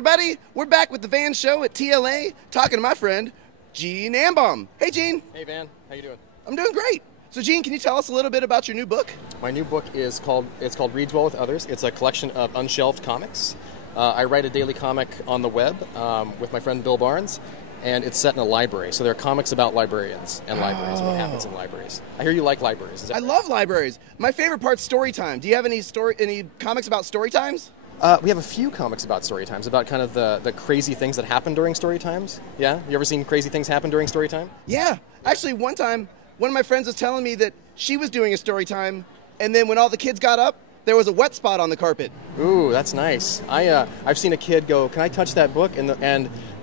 everybody. We're back with the Van Show at TLA, talking to my friend, Gene Ambaum. Hey, Gene. Hey, Van. How you doing? I'm doing great. So, Gene, can you tell us a little bit about your new book? My new book is called Read Well with Others. It's a collection of unshelved comics. I write a daily comic on the web with my friend Bill Barnes, and it's set in a library. So there are comics about librarians and libraries and what happens in libraries. I hear you like libraries. Is that right? Love libraries. My favorite part's story time. Do you have any comics about story times? We have a few comics about story times, about kind of the crazy things that happen during story times. Yeah? You ever seen crazy things happen during story time? Yeah. Actually, one time, one of my friends was telling me that she was doing a story time, and then when all the kids got up, there was a wet spot on the carpet. Ooh, that's nice. I've seen a kid go, "Can I touch that book?" And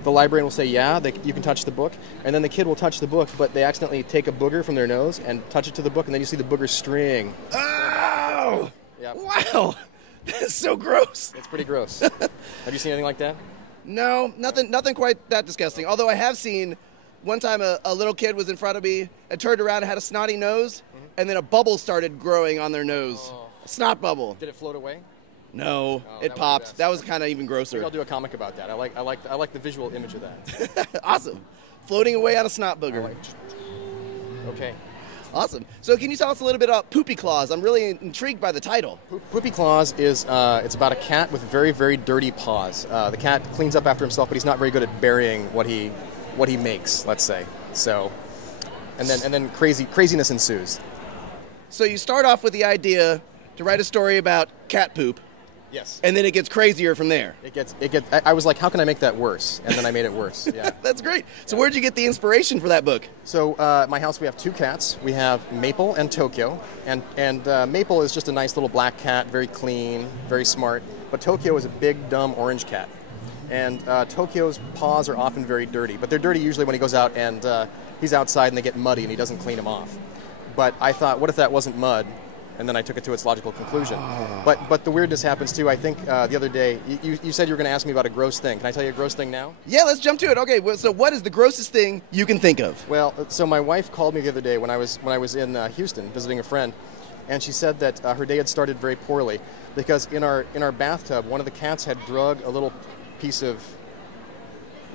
the librarian will say, "Yeah, you can touch the book." And then the kid will touch the book, but they accidentally take a booger from their nose and touch it to the book, and then you see the booger string. Oh! Yeah. Wow! That's so gross. It's pretty gross. Have you seen anything like that? No, nothing quite that disgusting. Although I have seen, one time a little kid was in front of me and turned around and had a snotty nose, and then a bubble started growing on their nose. Oh. A snot bubble. Did it float away? No, it that popped. That was kind of even grosser. Maybe I'll do a comic about that. I like the visual image of that. Awesome. Floating away on a snot booger. Okay. Awesome. So can you tell us a little bit about Poopy Claws? I'm really intrigued by the title. Poopy Claws is it's about a cat with very, very dirty paws. The cat cleans up after himself, but he's not very good at burying what he makes, let's say. So, and then craziness ensues. So you start off with the idea to write a story about cat poop. Yes. And then it gets crazier from there. I was like, how can I make that worse? And then I made it worse. Yeah. That's great. So where'd you get the inspiration for that book? So at my house we have two cats. We have Maple and Tokyo. And Maple is just a nice little black cat, very clean, very smart. But Tokyo is a big, dumb orange cat. And Tokyo's paws are often very dirty. But they're dirty usually when he goes out and he's outside and they get muddy and he doesn't clean them off. But I thought, what if that wasn't mud? And then I took it to its logical conclusion. But the weirdness happens too. I think the other day, you said you were going to ask me about a gross thing. Can I tell you a gross thing now? Yeah, let's jump to it. Okay, so what is the grossest thing you can think of? Well, so my wife called me the other day when I was in Houston visiting a friend, and she said that her day had started very poorly because in our bathtub, one of the cats had drug a little piece of,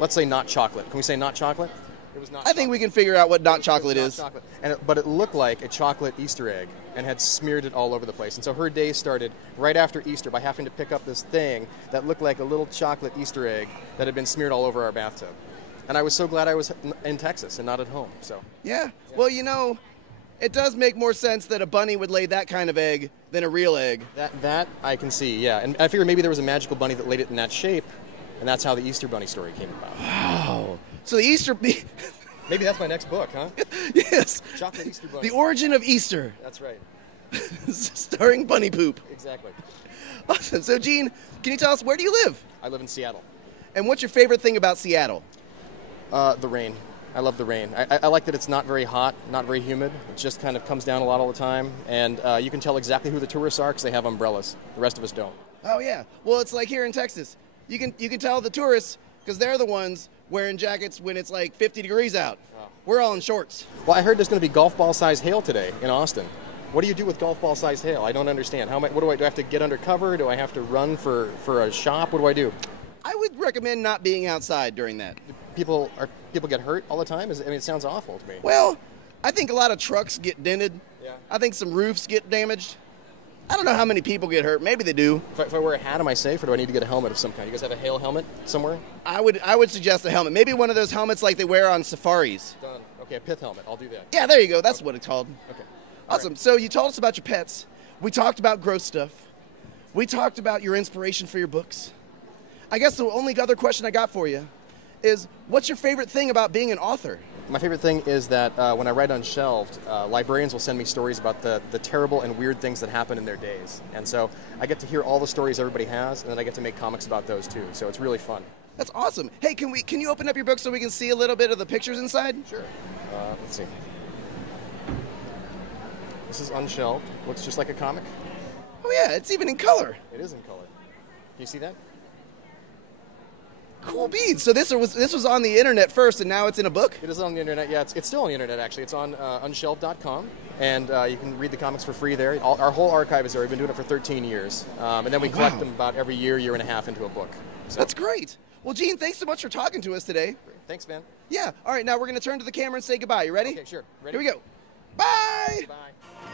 let's say, not chocolate. Can we say not chocolate? It was not. I think we can figure out what not chocolate is. Chocolate. But it looked like a chocolate Easter egg and had smeared it all over the place. And so her day started right after Easter by having to pick up this thing that looked like a little chocolate Easter egg that had been smeared all over our bathtub. And I was so glad I was in Texas and not at home. So. Yeah. Well, you know, it does make more sense that a bunny would lay that kind of egg than a real egg. That I can see, yeah. And I figured maybe there was a magical bunny that laid it in that shape, and that's how the Easter Bunny story came about. Wow. So the Easter... Maybe that's my next book, huh? Yes. Chocolate Easter Bunny. The Origin of Easter. That's right. Starring bunny poop. Exactly. Awesome. So, Gene, can you tell us, where do you live? I live in Seattle. And what's your favorite thing about Seattle? The rain. I love the rain. I like that it's not very hot, not very humid. It just kind of comes down a lot all the time. And you can tell exactly who the tourists are because they have umbrellas. The rest of us don't. Oh, yeah. Well, it's like here in Texas. You can tell the tourists because they're the ones wearing jackets when it's like 50 degrees out. Oh. We're all in shorts. Well, I heard there's going to be golf ball size hail today in Austin. What do you do with golf ball size hail? I don't understand. What do I do? I have to get under cover? Do I have to run for a shop? What do I do? I would recommend not being outside during that. People get hurt all the time? It sounds awful to me. Well, I think a lot of trucks get dented. Yeah. I think some roofs get damaged. I don't know how many people get hurt. Maybe they do. If I wear a hat, am I safe, or do I need to get a helmet of some kind? You guys have a hail helmet somewhere? I would suggest a helmet. Maybe one of those helmets like they wear on safaris. Done. Okay, a pith helmet. I'll do that. Yeah, there you go. That's what it's called. Okay. Awesome. Right. So you told us about your pets. We talked about gross stuff. We talked about your inspiration for your books. I guess the only other question I got for you is, what's your favorite thing about being an author? My favorite thing is that when I write Unshelved, librarians will send me stories about the terrible and weird things that happen in their days. And so I get to hear all the stories everybody has, and then I get to make comics about those too. So it's really fun. That's awesome. Hey, can you open up your book so we can see a little bit of the pictures inside? Sure. Let's see. This is Unshelved. Looks just like a comic. Oh yeah, it's even in color. It is in color. Can you see that? Cool beans. So this was on the internet first, and now it's in a book? It is on the internet. Yeah, it's still on the internet, actually. It's on unshelved.com, and you can read the comics for free there. Our whole archive is there. We've been doing it for 13 years. And then we collect them about every year and a half into a book. So, That's great. Well, Gene, thanks so much for talking to us today. thanks, Vin. Yeah. All right, now we're going to turn to the camera and say goodbye. You ready? Okay, sure. Ready? Here we go. Bye. Bye.